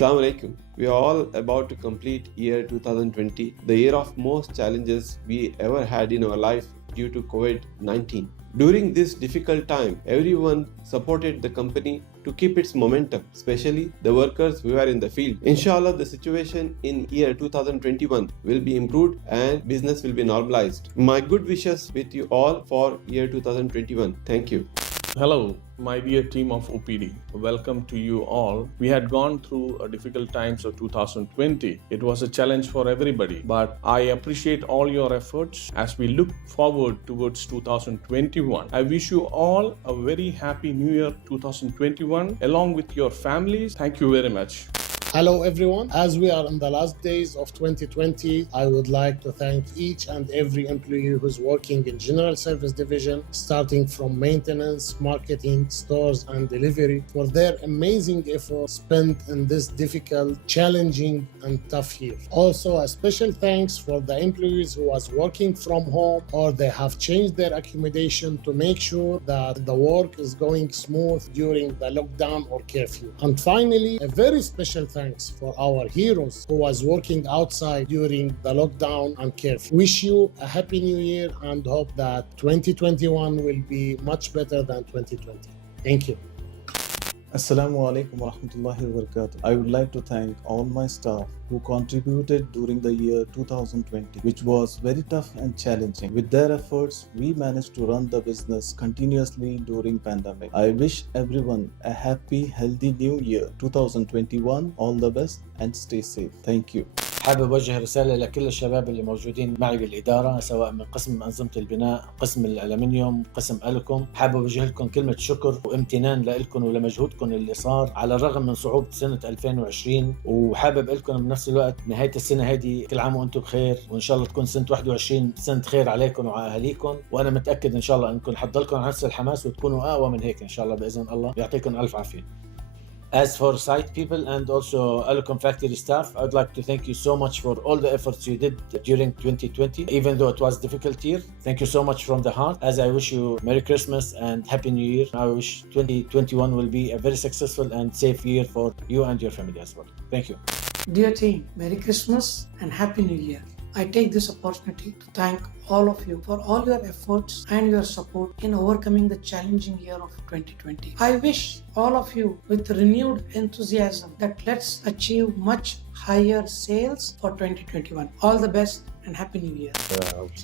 Assalamu alaikum. We are all about to complete year 2020, the year of most challenges we ever had in our life due to COVID-19. During this difficult time, everyone supported the company to keep its momentum, especially the workers who are in the field. Inshallah, the situation in year 2021 will be improved and business will be normalized. My good wishes with you all for year 2021. Thank you. Hello, my dear team of OPD. Welcome to you all. We had gone through a difficult times of 2020. It was a challenge for everybody, but I appreciate all your efforts as we look forward towards 2021. I wish you all a very happy New Year 2021 along with your families. Thank you very much. Hello everyone. As we are in the last days of 2020, I would like to thank each and every employee who's working in General Service Division, starting from maintenance, marketing, stores and delivery, for their amazing effort spent in this difficult, challenging and tough year. Also, a special thanks for the employees who was working from home or they have changed their accommodation to make sure that the work is going smooth during the lockdown or curfew. And finally, a very special thanks for our heroes who was working outside during the lockdown and curfew. Wish you a happy new year and hope that 2021 will be much better than 2020. Thank you. Assalamu alaikum wa rahmatullahi wa barakatuh. I would like to thank all my staff who contributed during the year 2020, which was very tough and challenging. With their efforts, we managed to run the business continuously during pandemic. I wish everyone a happy, healthy new year 2021. All the best and stay safe. Thank you. حابب أوجه رسالة لكل الشباب اللي موجودين معي بالإدارة، سواء من قسم أنظمة البناء، قسم الألمنيوم، قسم ألكم. حابب أوجه لكم كلمة شكر وامتنان لكم ولمجهودكم اللي صار على الرغم من صعوبة سنة 2020، وحابب لكم بنفس الوقت نهاية السنة هذه كل عام وأنتم بخير، وإن شاء الله تكون سنة 21 سنة خير عليكم وعلى أهاليكم، وأنا متأكد إن شاء الله أنكم حضلكم على نفس الحماس وتكونوا أقوى من هيك إن شاء الله بإذن الله. يعطيكم ألف عافية. As for site people and also Alucom factory staff, I'd like to thank you so much for all the efforts you did during 2020, even though it was a difficult year. Thank you so much from the heart. As I wish you Merry Christmas and Happy New Year. I wish 2021 will be a very successful and safe year for you and your family as well. Thank you. Dear team, Merry Christmas and Happy New Year. I take this opportunity to thank all of you for all your efforts and your support in overcoming the challenging year of 2020. I wish all of you with renewed enthusiasm that let's achieve much higher sales for 2021. All the best and Happy New Year.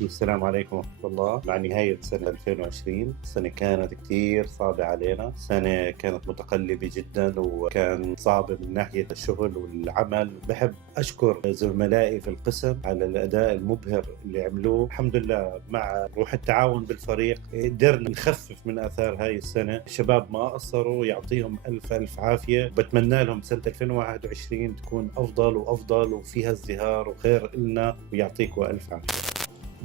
السلام عليكم ورحمة الله. مع نهاية سنة 2020، سنة كانت كتير صعبة علينا، سنة كانت متقلبة جدا وكان صعبة من ناحية الشغل والعمل. بحب أشكر زملائي في القسم على الأداء المبهر اللي عملوه. الحمد لله مع روح التعاون بالفريق قدرنا نخفف من آثار هاي السنة. الشباب ما قصروا، يعطيهم ألف عافية. بتمنى لهم سنة 2021 تكون أفضل وأفضل وفيها ازدهار وخير إلنا، ويعطيكم ألف عافية.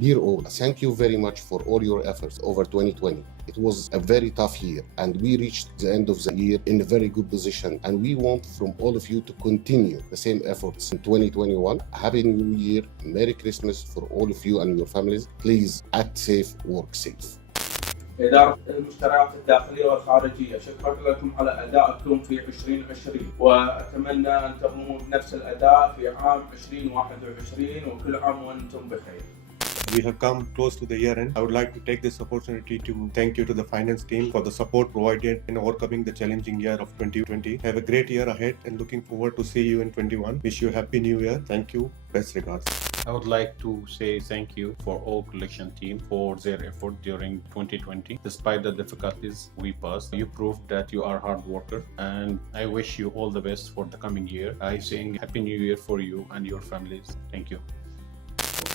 Dear all, thank you very much for all your efforts over 2020. It was a very tough year and we reached the end of the year in a very good position, and we want from all of you to continue the same efforts in 2021. Happy New Year, Merry Christmas for all of you and your families. Please act safe, work safe. إدارة المشتريات الداخلية والخارجية، شكرا لكم على أدائكم في 2020 وأتمنى أن تقوموا بنفس الأداء في عام 2021 وكل عام وأنتم بخير. We have come close to the year end. I would like to take this opportunity to thank you to the finance team for the support provided in overcoming the challenging year of 2020. Have a great year ahead and looking forward to see you in 21. Wish you a happy new year. Thank you. Best regards. I would like to say thank you for all collection team for their effort during 2020. Despite the difficulties we passed, you proved that you are a hard worker, and I wish you all the best for the coming year. I sing Happy New Year for you and your families. Thank you.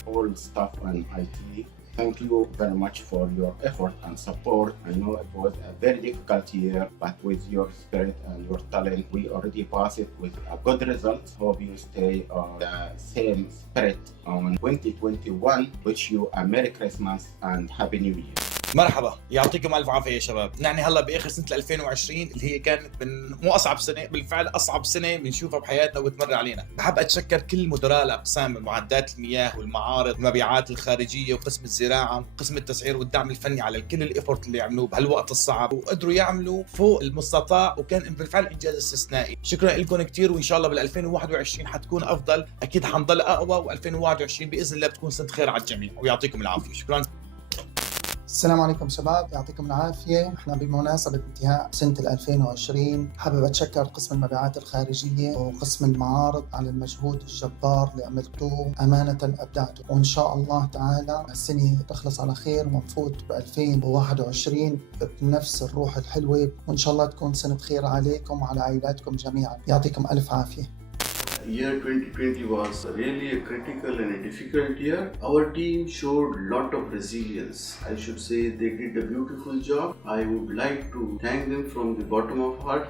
All staff and IT, thank you very much for your effort and support. I know it was a very difficult year, but with your spirit and your talent, we already passed it with a good result. Hope you stay on the same spirit on 2021. Wish you a Merry Christmas and Happy New Year. مرحبا، يعطيكم الف عافيه يا شباب. نحن هلا باخر سنه 2020 اللي هي كانت من مو اصعب سنه، بالفعل اصعب سنه بنشوفها بحياتنا وبتمر علينا. بحب اتشكر كل مدراء الاقسام، معدات المياه والمعارض والمبيعات الخارجيه وقسم الزراعه وقسم التسعير والدعم الفني على كل الايفورت اللي عملوه بهالوقت الصعب، وقدروا يعملوا فوق المستطاع، وكان بالفعل انجاز استثنائي. شكرا لكم كثير، وان شاء الله بال 2021 حتكون افضل، اكيد حنضل اقوى، و2021 باذن الله بتكون سنه خير على الجميع، ويعطيكم العافيه. شكرا. السلام عليكم شباب، يعطيكم العافية. احنا بمناسبة انتهاء سنة 2020 حابب اتشكر قسم المبيعات الخارجية وقسم المعارض على المجهود الجبار اللي عملتوه، أمانة أبدعتوا، وإن شاء الله تعالى السنة تخلص على خير ونفوت ب 2021 بنفس الروح الحلوة، وإن شاء الله تكون سنة خير عليكم وعلى عائلاتكم جميعا. يعطيكم ألف عافية. Year 2020 was really a critical and a difficult year. Our team showed a lot of resilience. I should say they did a beautiful job. I would like to thank them from the bottom of heart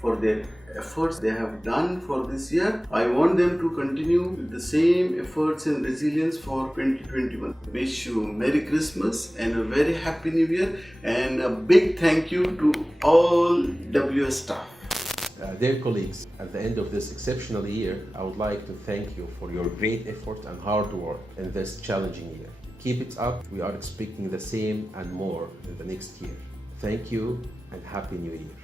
for their efforts they have done for this year. I want them to continue with the same efforts and resilience for 2021. Wish you Merry Christmas and a very Happy New Year, and a big thank you to all WS staff. Dear colleagues, at the end of this exceptional year, I would like to thank you for your great effort and hard work in this challenging year. Keep it up. We are expecting the same and more in the next year. Thank you and Happy New Year.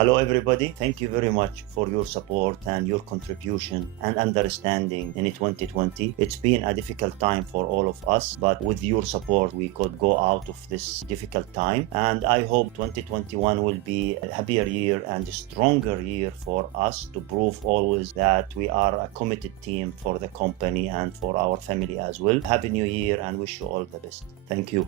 Hello everybody, thank you very much for your support and your contribution and understanding in 2020. It's been a difficult time for all of us, but with your support we could go out of this difficult time, and I hope 2021 will be a happier year and a stronger year for us to prove always that we are a committed team for the company and for our family as well. Happy New Year and wish you all the best. Thank you.